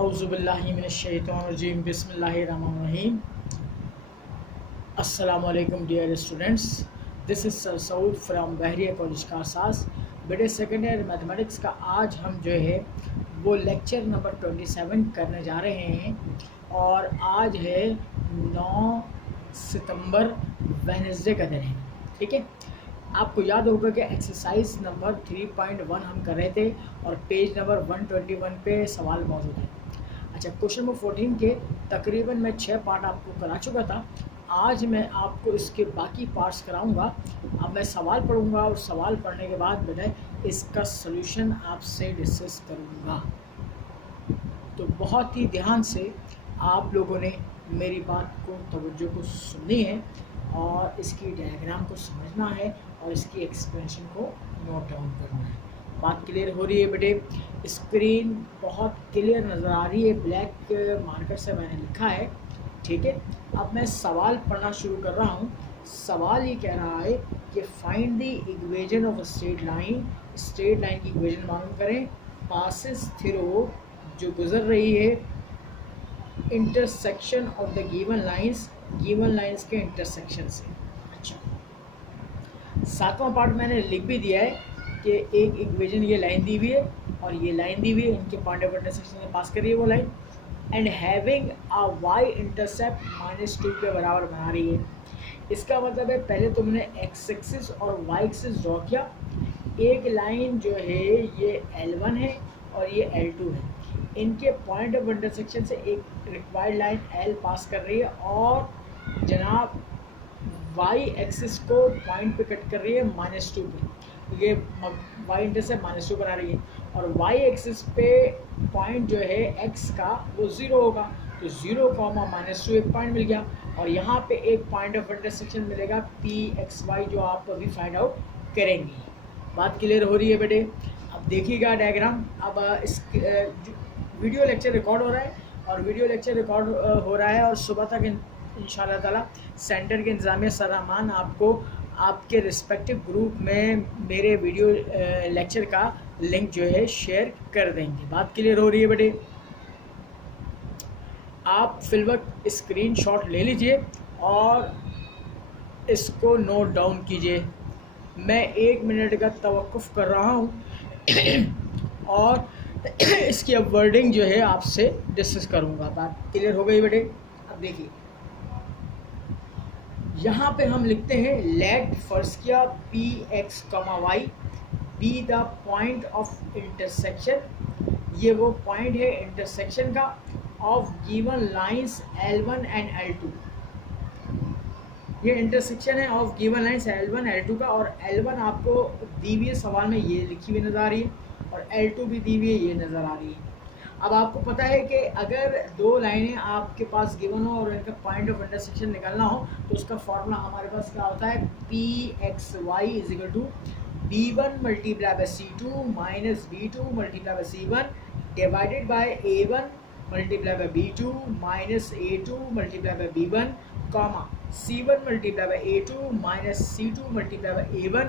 आउज़ुबिल्लाहि मिनश्शैतानिर्रजीम बिस्मिल्लाहिर्रहमानिर्रहीम। अस्सलाम वालेकुम dear students, this is sir Saud from Bahria college Karsaz. बेटे सेकेंड ईयर मैथमेटिक्स का आज हम जो है वो लेक्चर नंबर 27 करने जा रहे हैं और आज है 9 सितंबर वेडनेसडे का दिन है। ठीक है, आपको याद होगा कि एक्सरसाइज नंबर 3.1 हम कर रहे थे और पेज नंबर 121 पे सवाल मौजूद है। अच्छा, क्वेश्चन नंबर 14 के तकरीबन मैं 6 पार्ट आपको करा चुका था। आज मैं आपको इसके बाकी पार्ट्स कराऊंगा। अब मैं सवाल पढ़ूंगा और सवाल पढ़ने के बाद बेटा इसका सलूशन आपसे डिस्कस करूंगा। तो बहुत ही ध्यान से आप लोगों ने मेरी बात को तवज्जो को सुननी है और इसकी डायग्राम को समझना है और इसकी एक्सप्रेशन को नोट डाउन करना है। बात क्लियर हो रही है बेटे? स्क्रीन बहुत क्लियर नज़र आ रही है, ब्लैक मार्कर से मैंने लिखा है। ठीक है, अब मैं सवाल पढ़ना शुरू कर रहा हूँ। सवाल ये कह रहा है कि find the equation of a straight line. Straight line की इक्वेशन मालूम करें। पासिस थ्रू, जो गुजर रही है intersection of the given lines के इंटरसेक्शन से। अच्छा, सातवां पार्ट मैंने लिख भी दिया है कि एक इक्वेशन ये लाइन दी हुई है और ये लाइन दी हुई है, इनके पॉइंट ऑफ इंटरसेक्शन में पास कर रही है वो line, and having a Y intercept -2 के बराबर बना रही है। इसका मतलब है पहले तुमने एक्स एक्सिस और वाई एक्सिस ड्रॉ किया। एक लाइन जो है ये L1 है और ये L2 है। इनके पॉइंट ऑफ इंटरसेक्शन से एक रिक्वायर्ड लाइन L पास कर रही है और जनाब वाई एक्सिस को पॉइंट पे कट कर रही है -2 पे। ये वाई इंटरसेप्ट -2 बना रही है और वाई एक्सिस पे पॉइंट जो है एक्स का वो 0 होगा, तो 0, -2 एक पॉइंट मिल गया और यहाँ पे एक पॉइंट ऑफ इंटरसेक्शन मिलेगा PXY, जो आप अभी फाइंड आउट करेंगे। बात क्लियर हो रही है बेटे? अब देखिएगा डायग्राम। अब इस वीडियो लेक्चर रिकॉर्ड हो रहा है और वीडियो लेक्चर रिकॉर्ड हो रहा है और सुबह तक इंशाल्लाह ताला सेंटर के इंतज़ामिया सर रहमान आपको आपके रिस्पेक्टिव ग्रुप में मेरे वीडियो लेक्चर का लिंक जो है शेयर कर देंगे। बात क्लियर हो रही है बेटे? आप फिलवक्त स्क्रीनशॉट ले लीजिए और इसको नोट डाउन कीजिए। मैं 1 मिनट का तवक्कुफ़ कर रहा हूँ और इसकी अब वर्डिंग जो है आपसे डिस्कस करूँगा। बात क्लियर हो गई बेटे? अब देखिए, यहाँ पे हम लिखते हैं लेट फर्ज किया PX, Y be the point of intersection. ये वो पॉइंट है इंटरसेक्शन का of given lines L1 and L2। ये इंटरसेक्शन है of given lines L1 L2 का, और L1 आपको दी हुई है सवाल में, ये लिखी हुई नज़र आ रही है, और L2 भी दी हुई है, ये नज़र आ रही है। अब आपको पता है कि अगर दो लाइनें आपके पास गिवन हो और इनका पॉइंट ऑफ इंटरसेक्शन निकालना हो तो उसका फॉर्मूला हमारे पास क्या होता है? PXY = B1 × C2 - B2 × C1 divided by A1 × B2 - A2 × B1, C1 × A2 - C2 × A1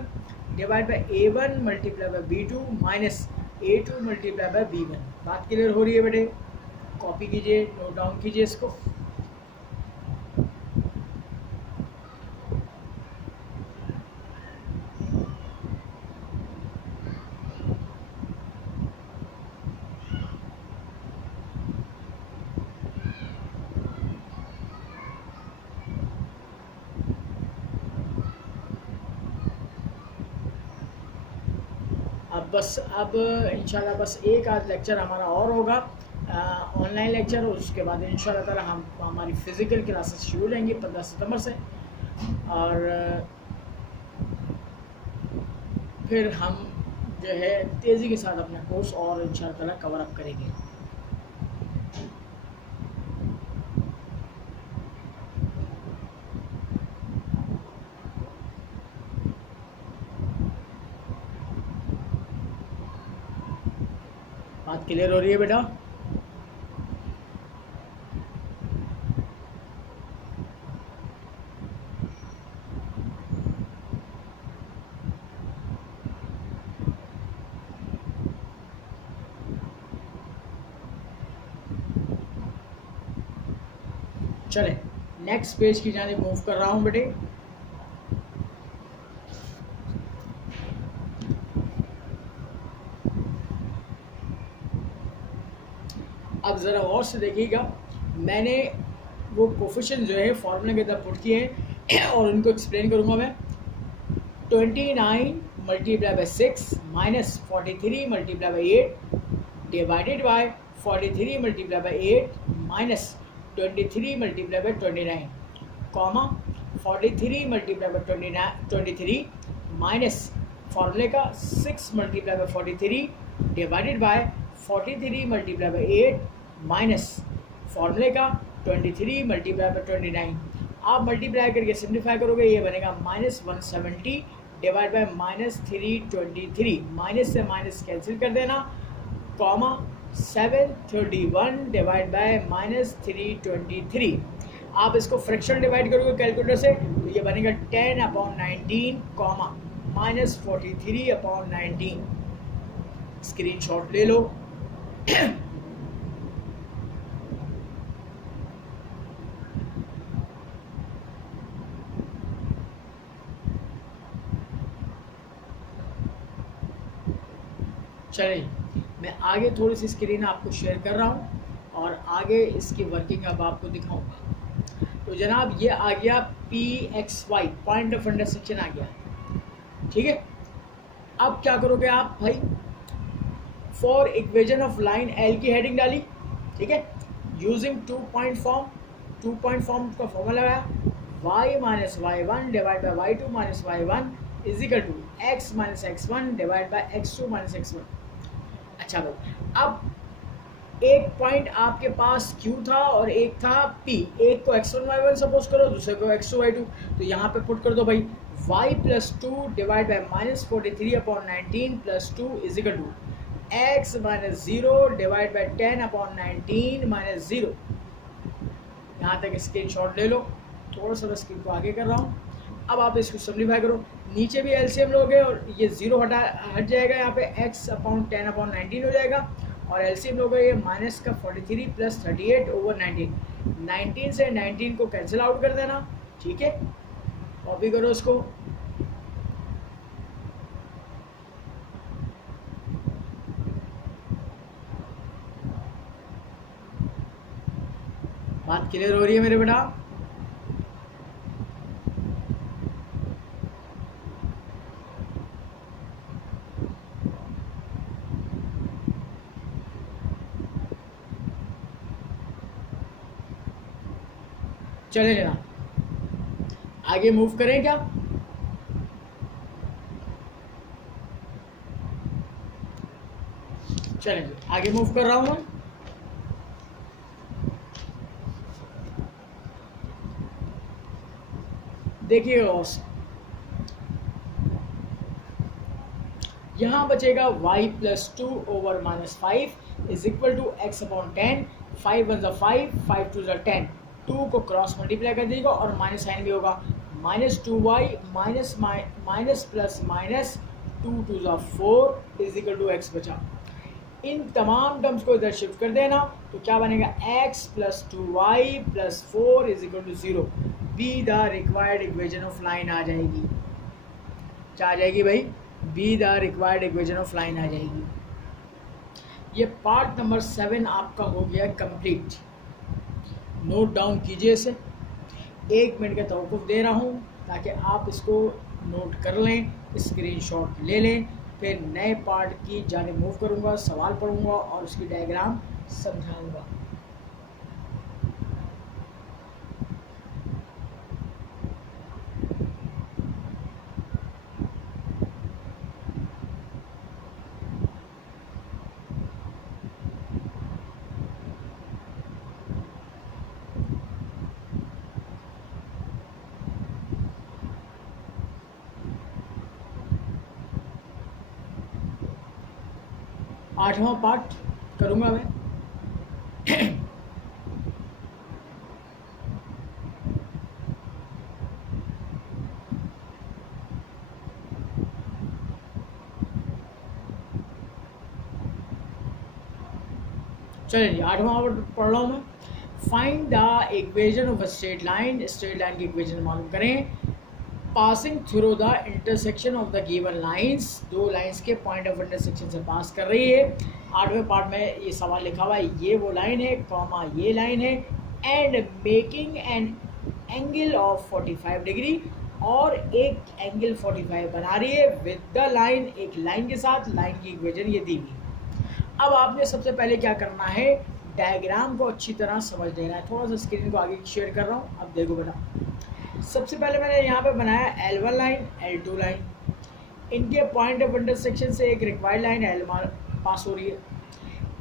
divide by A1 × B2 - A2 × B1। बात क्लियर हो रही है बेटे? कॉपी कीजिए, नोट डाउन कीजिए इसको। अब इंशाल्लाह बस एक आध लेक्चर हमारा और होगा, ऑनलाइन लेक्चर, और उसके बाद इंशाल्लाह ताला हमारी फ़िज़िकल क्लासेस शुरू हो जाएंगी 15 सितंबर से, और फिर हम जो है तेज़ी के साथ अपना कोर्स और इंशाल्लाह ताला कवर अप करेंगे। बात क्लियर हो रही है बेटा? चले नेक्स्ट पेज की जाने मूव कर रहा हूँ बेटे। अब ज़रा और से देखिएगा, मैंने वो कोफिशिएंट जो है फॉर्मूला के अंदर पुट किए हैं और उनको एक्सप्लेन करूँगा मैं। 29 multiply by 6 minus 43 multiply by 8 divided by 43 multiply by 8 minus 23 multiply by 29 comma 43 multiply by 23 minus फॉर्मूले का 6 multiply by 43 divided by 43 multiply by 8 minus फॉर्मूले का 23 मल्टीप्लाई बाई 29। आप मल्टीप्लाई करके सिंप्लीफाई करोगे, ये बनेगा -170 डिवाइड बाय -323, माइनस से माइनस कैंसिल कर देना, कॉमा 731 डिवाइड बाय -323। आप इसको फ्रैक्शन डिवाइड करोगे कैलकुलेटर से तो ये बनेगा 10/19 कॉमा -43/19। स्क्रीनशॉट ले लो। चलिए मैं आगे थोड़ी सी स्क्रीन आपको शेयर कर रहा हूँ और आगे इसकी वर्किंग अब आपको दिखाऊंगा। तो जनाब ये आ गया PXY, पॉइंट ऑफ इंटरसेक्शन आ गया, ठीक है। अब क्या करोगे आप भाई, for equation of line L की हेडिंग डाली, ठीक है, using 2 point form. 2 point form का फॉर्मूला लगाया, y minus y1 divide by y2 minus y1 is equal to x minus x1 divide by x2 minus x1। अच्छा भाई, अब एक पॉइंट आपके पास Q था और एक था P, एक को x1 y1 सपोज करो, दूसरे को x2 y2, तो यहाँ पे पुट कर दो भाई y plus 2 divide by -43/19 plus 2 is equal to x minus 0 divide by 10/19 minus 0। यहाँ तक स्क्रीनशॉट ले लो, थोड़ा सा स्क्रीन को आगे कर रहा हूँ। अब आप इसको सिम्प्लीफाई करो, नीचे भी एलसीएम लोगे और ये 0 हट जाएगा, यहाँ पे x/10/19 हो जाएगा, और एलसीएम लोगे ये माइनस का 43 प्लस 38/19। 19 से 19 को कैंसिल आउट कर देना, ठीक है। कॉपी करो इसको, बात क्लियर हो रही है मेरे बेटा? चले लेना, आगे मूव करें क्या? चलें आगे मूव कर रहा हूं मैं। देखिए यहाँ बचेगा y plus 2 over -5 is equal to x/10। 5 1 ज़ा 5, 5 2 ज़ा 10, 2 को क्रॉस मल्टीप्लाई कर देगा और माइनस साइन भी होगा, -2y माइनस प्लस माइनस 2 2 ज़ा 4 इज इक्वल टू x बचा। इन तमाम टर्म्स को इधर शिफ्ट कर देना तो क्या बनेगा, x plus 2y plus 4 is equal to 0। Be the required equation of line आ जाएगी। क्या आ जाएगी भाई? Be the required equation of line आ जाएगी। ये पार्ट नंबर 7 आपका हो गया कंप्लीट। नोट डाउन कीजिए इसे, 1 मिनट का तवक़ुफ़ दे रहा हूँ ताकि आप इसको नोट कर लें, स्क्रीनशॉट ले लें, फिर नए पार्ट की जाने मूव करूँगा, सवाल पढ़ूँगा और उसकी डायग्राम समझाऊँगा। आठवां पार्ट करूँगा मैं। चलिए 8वां पढ़ रहा हूँ मैं। Find the equation of a straight line की इक्वेशन मालूम करें passing through the intersection of the given lines, दो लाइंस के पॉइंट ऑफ इंटरसेक्शन से पास कर रही है। 8वें पार्ट में ये सवाल लिखा हुआ है, ये वो लाइन है कॉमा ये लाइन है, and making an angle of 45 degree, और एक एंगल 45 बना रही है विद द लाइन, एक लाइन के साथ। लाइन की इक्वेशन ये दी हुई। अब आपने सबसे पहले क्या करना है, डायग्राम को अच्छी तरह समझ लेना है। थोड़ा सा स्क्रीन को आगे शेयर कर रहा हूँ, अब देखो बेटा। सबसे पहले मैंने यहाँ पे बनाया L1 लाइन, L2 लाइन, इनके पॉइंट ऑफ इंटरसेक्शन से एक रिक्वायर्ड लाइन L पास हो रही है,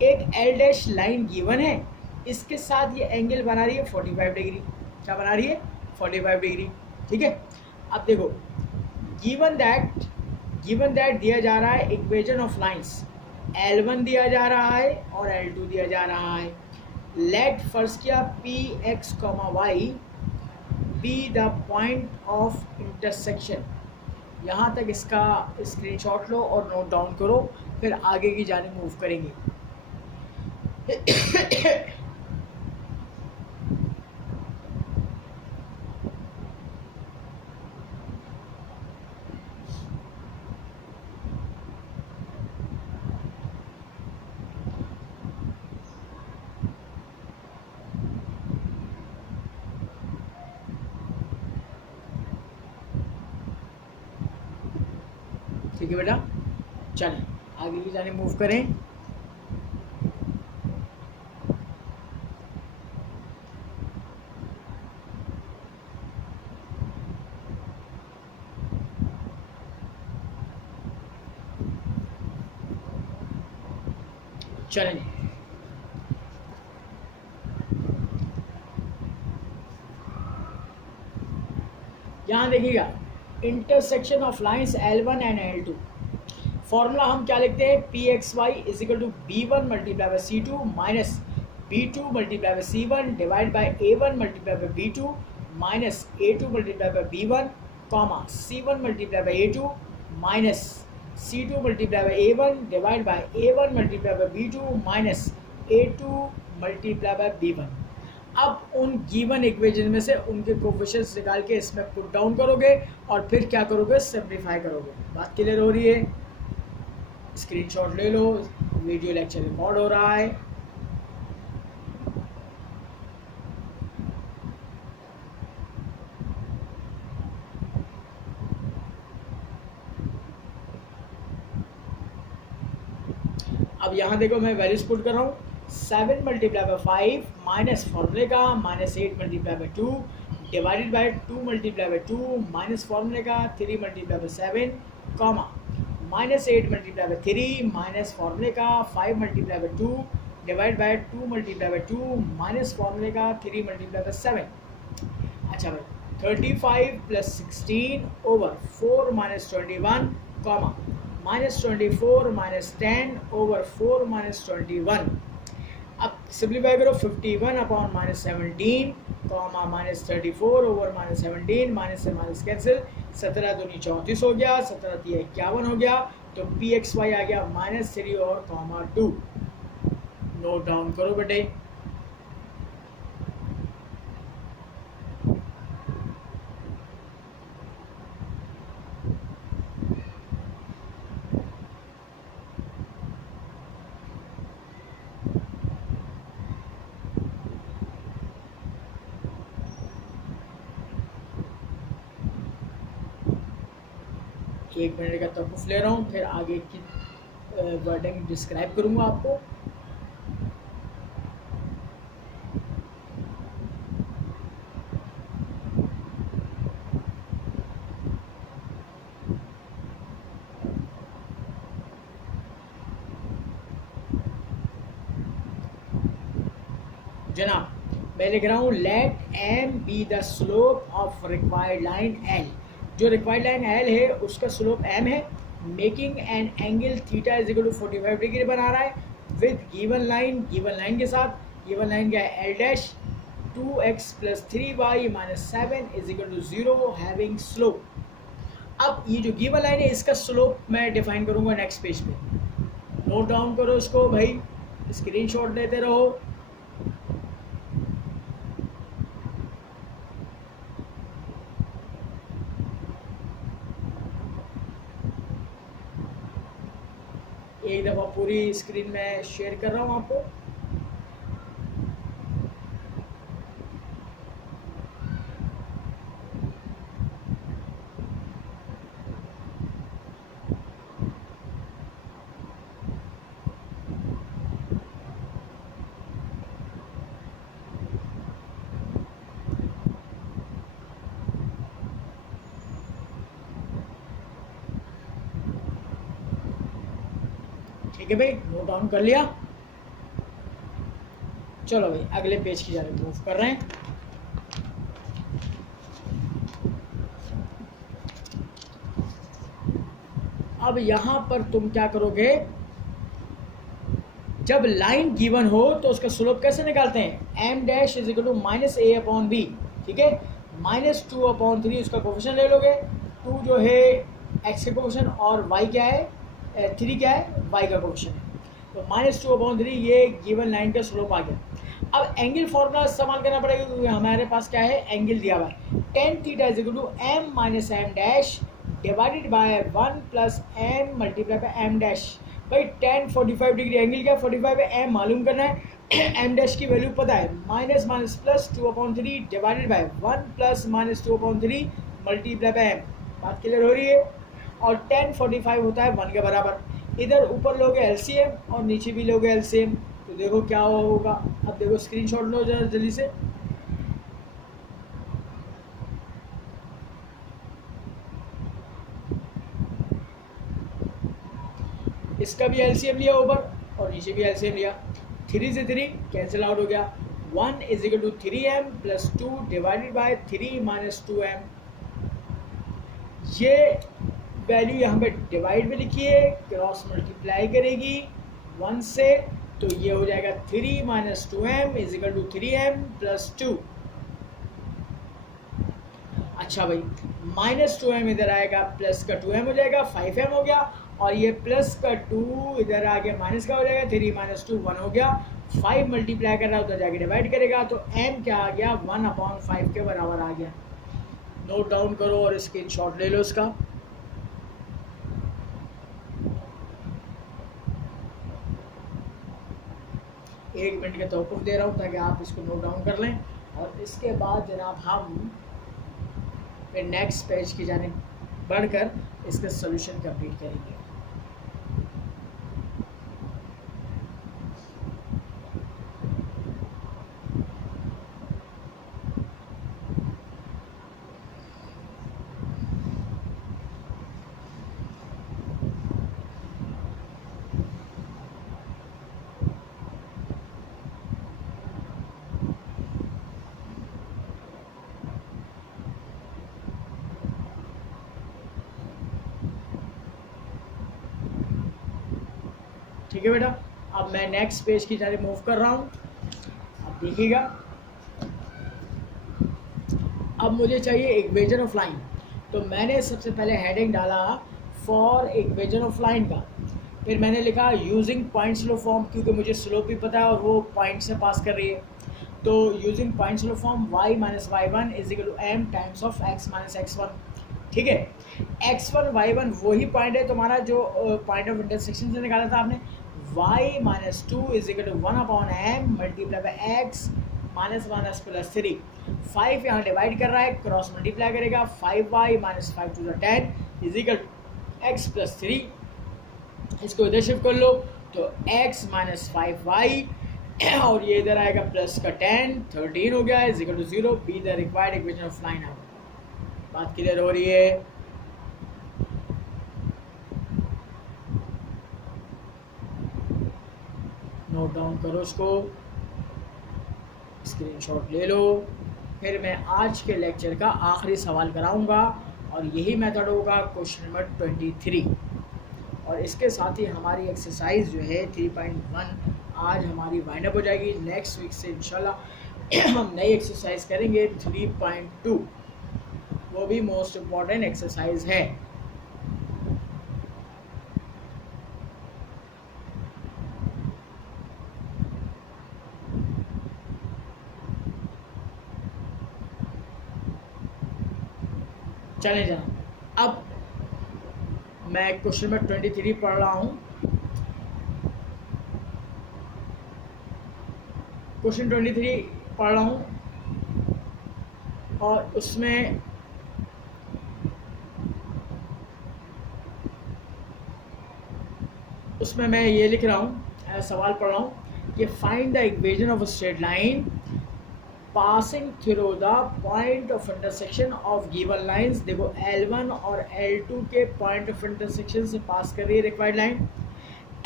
एक L डैश लाइन गिवन है, इसके साथ ये एंगल बना रही है 45 डिग्री। क्या बना रही है? 45 डिग्री। ठीक है, अब देखो गिवन दैट दिया जा रहा है इक्वेशन ऑफ लाइंस, L1 दिया जा रहा है और L2 दिया जा रहा है। लेट फर्स्ट किया Px, y be the point of intersection. यहाँ तक इसका स्क्रीनशॉट लो और नोट डाउन करो, फिर आगे की जानिब मूव करेंगे। ठीक है बेटा, चलें आगे की जानिब मूव करें। चलें, यहाँ देखिएगा intersection of lines L1 and L2। Formula हम क्या लिखते हैं, Pxy is equal to B1 multiply by C2 minus B2 multiply by C1 divide by A1 multiply by B2 minus A2 multiply by B1 comma C1 multiply by A2 minus C2 multiply by A1 divide by A1 multiply by B2 minus A2 multiply by B1। अब उन given equation में से उनके coefficients निकाल के इसमें put down करोगे और फिर क्या करोगे, सिंप्लीफाई करोगे। बात क्लियर हो रही है? स्क्रीनशॉट ले लो, वीडियो लेक्चर रिकॉर्ड हो रहा है। अब यहाँ देखो मैं वैल्यूज पुट कर रहा हूँ, 7 मल्टीप्लाई बाई 5 माइनस फॉर्मूले का minus 8 multiply by 2 divided by 2 multiply by 2 minus फॉर्मूले का 3 multiply by 7 comma minus 8 multiply by 3 minus फॉर्मूले का 5 multiply by 2 divide by 2 multiply by 2 minus फॉर्मूले का 3 मल्टीप्लाई बाई 7। अच्छा भाई 35 plus 16 over 4 minus 21 comma minus 24 minus 10 over 4 minus 21। अब simplify करो, 51 upon minus 17 comma minus 34 over minus 17, minus से minus cancel, 17 दूनी 34 हो गया, 17 3 51 हो गया, तो Pxy आ गया माइनस 3 और कॉमा 2। नोट डाउन करो बेटे। एक मिनट का तवक़ुफ़ ले रहा हूँ, फिर आगे की वर्डिंग डिस्क्राइब करूँगा आपको। जनाब मैं लिख रहा हूँ let m be the slope of required line L। जो रिक्वायर्ड लाइन L है उसका स्लोप m है, making an angle theta is equal to 45 degree बना रहा है विद गिवन लाइन के साथ। गिवन लाइन क्या है, L dash 2x plus 3y minus 7 is equal to 0 having slope. अब ये जो गिवन लाइन है इसका स्लोप मैं डिफाइन करूँगा नेक्स्ट पेज पे। नोट डाउन करो इसको भाई, स्क्रीनशॉट लेते रहो। एक दफ़ा पूरी स्क्रीन में शेयर कर रहा हूँ आपको। ठीक है भाई, नोट डाउन कर लिया। चलो भाई अगले पेज की जाने मूव कर रहे हैं। अब यहां पर तुम क्या करोगे, जब लाइन गिवन हो तो उसका स्लोप कैसे निकालते हैं, m dash is equal to minus a upon b. ठीक है, -2/3 उसका कोफिशिएंट ले लोगे। 2 जो है एक्स का कोफिशिएंट और वाई क्या है, 3 क्या है, वाई का कोफिशिएंट है। तो -2/3 ये गिवन लाइन का स्लोप आ गया। अब एंगल फॉर्मूला इस्तेमाल करना पड़ेगा क्योंकि हमारे पास क्या है, एंगल दिया हुआ है। tan theta is equal to m minus m dash divided by 1 plus m multiply by m dash. भाई tan 45 डिग्री एंगल क्या 45 है, m मालूम करना है। m डैश की वैल्यू पता है, minus minus plus 2/3 divided by 1 plus minus 2/3 multiply by m। बात क्लियर हो रही है। और tan 45 होता है 1 के बराबर। इधर ऊपर लोगे एलसीएम और नीचे भी लोगे एलसीएम, तो देखो क्या होगा। अब देखो स्क्रीनशॉट लो जरा जल्दी से। इसका भी एलसीएम लिया ऊपर और नीचे भी एलसीएम लिया। 3 से 3 कैंसिल आउट हो गया। 1 is equal to 3m plus 2 divided by 3 minus 2m। ये वैल्यू यहाँ पे डिवाइड में लिखी है, क्रॉस मल्टीप्लाई करेगी 1 से, तो ये हो जाएगा 3 minus 2m is equal to 3m plus 2। अच्छा भाई, -2m इधर आएगा, प्लस का 2m हो जाएगा, 5m हो गया। और ये प्लस का 2 इधर आ गया, माइनस का हो जाएगा, 3 माइनस 2 1 हो गया। 5 मल्टीप्लाई कर रहा है, उधर जाके डिवाइड करेगा, तो m क्या आ गया, 1/5 के बराबर आ गया। नोट डाउन करो और स्क्रीनशॉट ले लो इसका। एक मिनट के तवक़ुफ़ दे रहा हूँ ताकि आप इसको नोट डाउन कर लें। और इसके बाद जनाब हम फिर नेक्स्ट पेज की जानिब बढ़कर इसका सॉल्यूशन कंप्लीट करेंगे। ठीक है बेटा, अब मैं नेक्स्ट पेज की जानिब मूव कर रहा हूँ। अब देखिएगा, अब मुझे चाहिए इक्वेशन ऑफ लाइन। तो मैंने सबसे पहले हेडिंग डाला फॉर इक्वेशन ऑफ लाइन का, फिर मैंने लिखा यूजिंग पॉइंट स्लो फॉर्म, क्योंकि मुझे स्लोप भी पता है और वो पॉइंट से पास कर रही है। तो using point slope form y minus y1 is equal to m times of x minus x1। ठीक है, x1 y1 वही पॉइंट है तुम्हारा जो पॉइंट ऑफ इंटरसेक्शन से निकाला था आपने। y minus 2 is equal to 1/m multiply by x minus minus plus 3। 5 यहाँ डिवाइड कर रहा है, क्रॉस मल्टीप्लाई करेगा, 5y minus 5 to the 10 is equal to x plus 3। इसको इधर शिफ्ट कर लो तो x माइनस 5y और ये इधर आएगा प्लस का 10, 13 हो गया is equal to 0। Be the required equation of line. बात क्लियर हो रही है। नोट डाउन करो इसको, स्क्रीनशॉट ले लो। फिर मैं आज के लेक्चर का आखिरी सवाल कराऊंगा और यही मेथड होगा क्वेश्चन नंबर 23। और इसके साथ ही हमारी एक्सरसाइज जो है 3.1 आज हमारी वाइंड अप हो जाएगी। नेक्स्ट वीक से इंशाल्लाह हम नई एक्सरसाइज करेंगे 3.2, वो भी मोस्ट इम्पॉर्टेंट एक्सरसाइज है। चले जाए, अब मैं क्वेश्चन नंबर 23 पढ़ रहा हूँ। क्वेश्चन 23 पढ़ रहा हूँ और उसमें मैं ये लिख रहा हूँ, सवाल पढ़ रहा हूँ कि find the equation of a straight line passing through the point of intersection of given lines. देखो L1 और L2 के पॉइंट ऑफ इंटरसेक्शन से पास कर रही है रिक्वायर्ड लाइन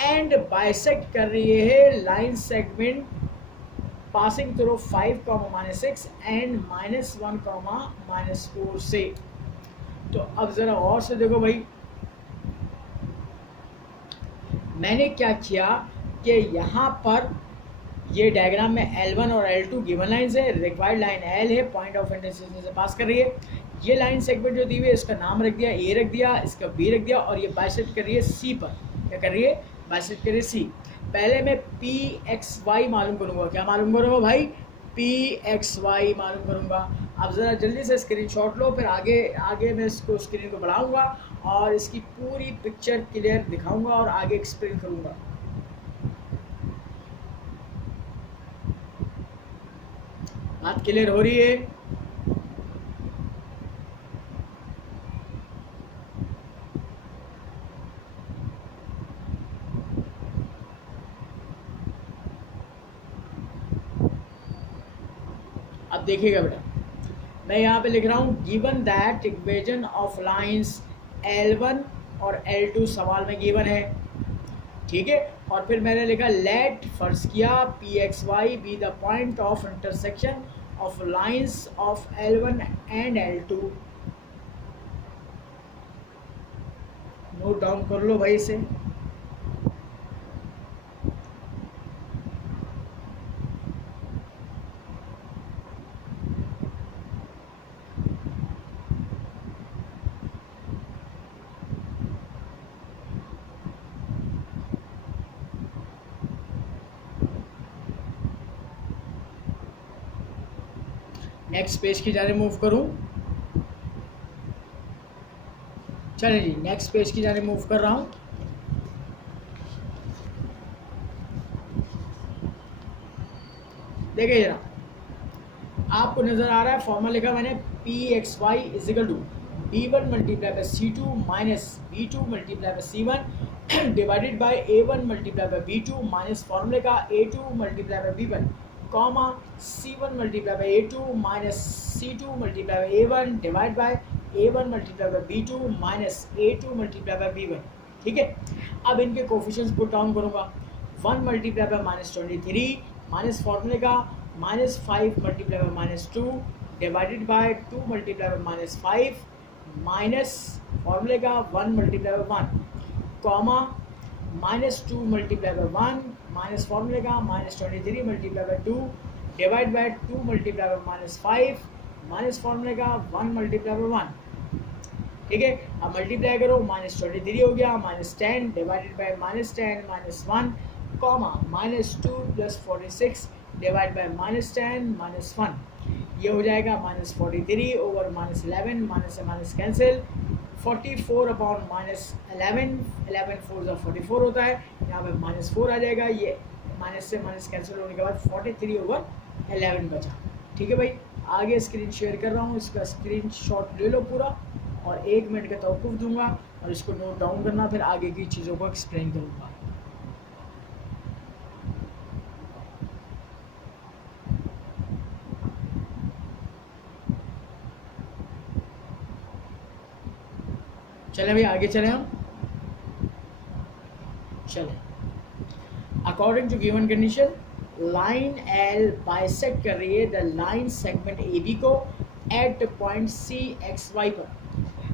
एंड बाइसेक्ट कर रही है line segment passing through 5, -6 and -1, -4 से। तो अब ज़रा और से देखो भाई, मैंने क्या किया कि यहाँ पर ये डायग्राम में L1 और L2 गिवन लाइंस है, रिक्वायर्ड लाइन L है, पॉइंट ऑफ इंटरसेक्शन से पास कर रही है। ये लाइन सेगमेंट जो दी हुई है इसका नाम रख दिया, A रख दिया, इसका B रख दिया और ये बाइसेक्ट कर रही है C पर। क्या कर रही है? बाइसेक्ट कर रही है C। पहले मैं PXY मालूम करूँगा। क्या मालूम करूँगा भाई? PXY मालूम करूँगा। अब ज़रा जल्दी से स्क्रीनशॉट लो, फिर आगे मैं इसको स्क्रीन को बढ़ाऊँगा और इसकी पूरी पिक्चर क्लियर दिखाऊँगा और आगे एक्सप्लेन करूँगा। बात क्लियर हो रही है? अब देखिएगा बेटा, मैं यहाँ पे लिख रहा हूँ given that equation of lines L1 और L2 सवाल में गिवन है, ठीक है। और फिर मैंने लिखा लेट, फर्ज किया PXY be the point of intersection of lines of L1 and L2। Note down कर लो भाई इसे। नेक्स्ट पेज की जाने मूव करूं? चलिए जी, नेक्स्ट पेज की जाने मूव कर रहा हूं। देखिए जरा, आपको नजर आ रहा है फॉर्मूला लिखा मैंने PXY is equal to B1 multiply by C2 minus B2 multiply by C1 divided by A1 multiply by B2 minus फॉर्मूले का A2 multiply by B1 comma C1 multiply by A2 minus C2 multiply by A1 divide by A1 multiply by B2 minus A2 multiply by B1, ठीक है। अब इनके coefficients put down करूँगा। 1 multiply by -23 minus फॉर्मूले का -5 multiply by -2 divided bye 2 multiply by -5 minus फॉर्मूले का 1 multiply by 1 comma -2 multiply by 1 minus फॉर्मूले का -23 multiply by 2 divide by 2 multiply by -5 minus फॉर्मूले का 1 मल्टीप्लाई बाय 1, ठीक है। अब मल्टीप्लाई करो, -23 हो गया, -10 divided by -10 -1 comma -2 + 46 divide by -10 -1, ये हो जाएगा -43 ओवर -11, माइनस से माइनस कैंसिल, 44 अपॉन -11, 11 4 44 होता है, यहाँ पे -4 आ जाएगा, ये माइनस से माइनस कैंसिल होने के बाद 43 ओवर 11 बचा, ठीक है भाई। आगे स्क्रीन शेयर कर रहा हूँ, इसका स्क्रीन शॉट ले लो पूरा और 1 मिनट का तवक़ुफ़ दूंगा और इसको नोट डाउन करना, फिर आगे की चीज़ों को एक्सप्लेन करूँगा। चले भाई आगे चले हम, चले। According to given condition line L bisect कर रही है द लाइन सेगमेंट AB को एट पॉइंट CXY पर।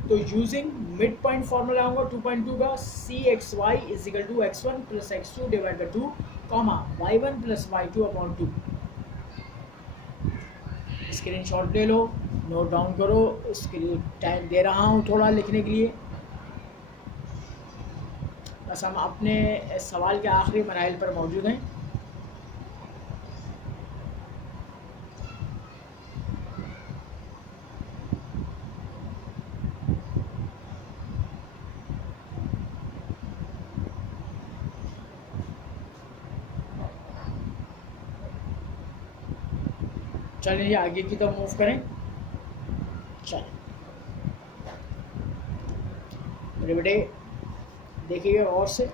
तो यूजिंग मिड पॉइंट फॉर्मूला आऊँगा 2.2 का, CXY is equal to x1 + x2 divide by 2 comma y1 + y2 upon 2। Screen shot ले लो, नोट डाउन करो, स्क्रीन टाइम दे रहा हूँ थोड़ा लिखने के लिए। बस हम अपने सवाल के आखिरी मराइल पर मौजूद हैं। चलिए आगे की तरफ मूव करें। चलिए मेरे बेटे देखिएगा और से,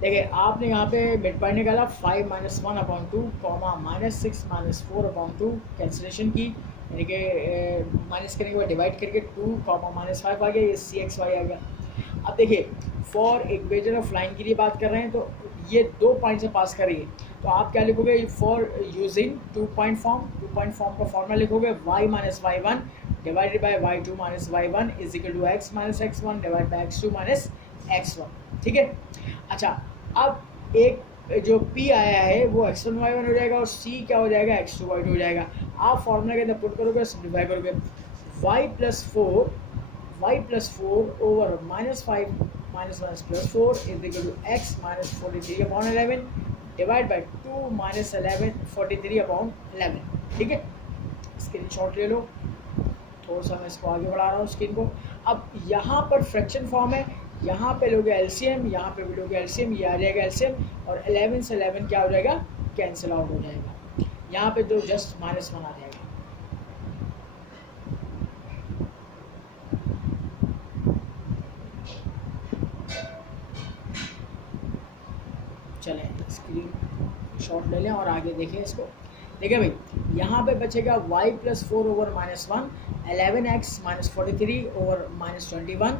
देखिए आपने यहाँ पे मिड पॉइंट निकाला 5 - 1/2 कॉमा -6 - 4/2 कैंसिलेशन की, यानी कि माइनस करने के बाद डिवाइड करके 2 -5 आ गया, ये CXY आ गया। अब देखिए फॉर इक्वेशन ऑफ लाइन के लिए बात कर रहे हैं, तो ये 2 पॉइंट से पास करिए, तो आप क्या लिखोगे फॉर यूजिंग 2 पॉइंट फॉर्म का फॉर्मूला लिखोगे y - y1 divided by y2 - y1 is equal to x - x1 divide by x2 - x1। ठीक है। अच्छा अब एक जो p आया है वो x1 y1 हो जाएगा और c क्या हो जाएगा x2 y2 हो जाएगा। आप फॉर्मूला के अंदर पुट करोगे, सिंप्लीफाई करोगे, y plus 4 over -5 minus 1 plus 4 is equal to x minus 43/11 divide by 2 minus 11 43/11। ठीक है, स्क्रीन शॉट ले लो, थोड़ा सा मैं इसको आगे बढ़ा रहा हूँ स्क्रीन को। अब यहाँ पर फ्रैक्शन फॉर्म है, यहाँ पे लोगे एलसीएम, यहाँ पे भी लोगे एलसीएम, ये आ जाएगा एलसीएम और 11 से 11 क्या हो जाएगा कैंसिल आउट हो जाएगा, यहाँ पे तो जस्ट -1 आ जाएगा। चलें स्क्रीन शॉट ले लें और आगे देखें इसको। देखिए भाई यहाँ पे बचेगा y + 4 over -1 11x - 43 over -21,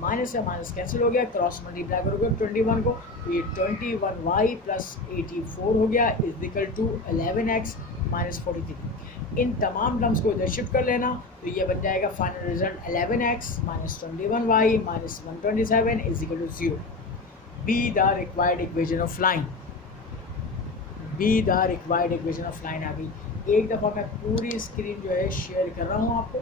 minus से माइनस कैंसिल हो गया, क्रॉस मल्टीप्लाई करोगे 21 को, तो ये 21y + 84 हो गया इज इक्वल टू 11x - 43। इन तमाम टर्म्स को इधर शिफ्ट कर लेना, तो ये बन जाएगा final result 11x - 21y - 127 is equal to 0। Be the required equation of line, be the required equation of line आ गई। एक दफ़ा मैं पूरी स्क्रीन जो है शेयर कर रहा हूँ आपको,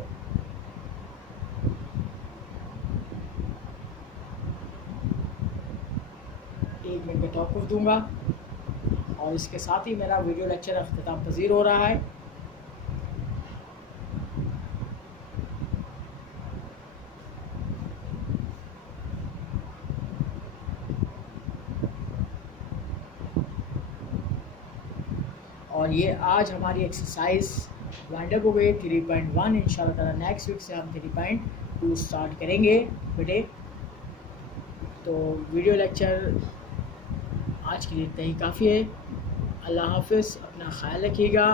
एक मिनट का टॉपिक दूंगा और इसके साथ ही मेरा वीडियो लेक्चर अख्ताम पजीर हो रहा है। और ये आज हमारी एक्सरसाइज वाइंड अप हो गई 3.1। इंशाल्लाह ताला नेक्स्ट वीक से हम 3.2 स्टार्ट करेंगे बेटे। तो वीडियो लेक्चर आज के लिए इतना ही काफ़ी है। अल्लाह हाफ़िज़, अपना ख्याल रखिएगा।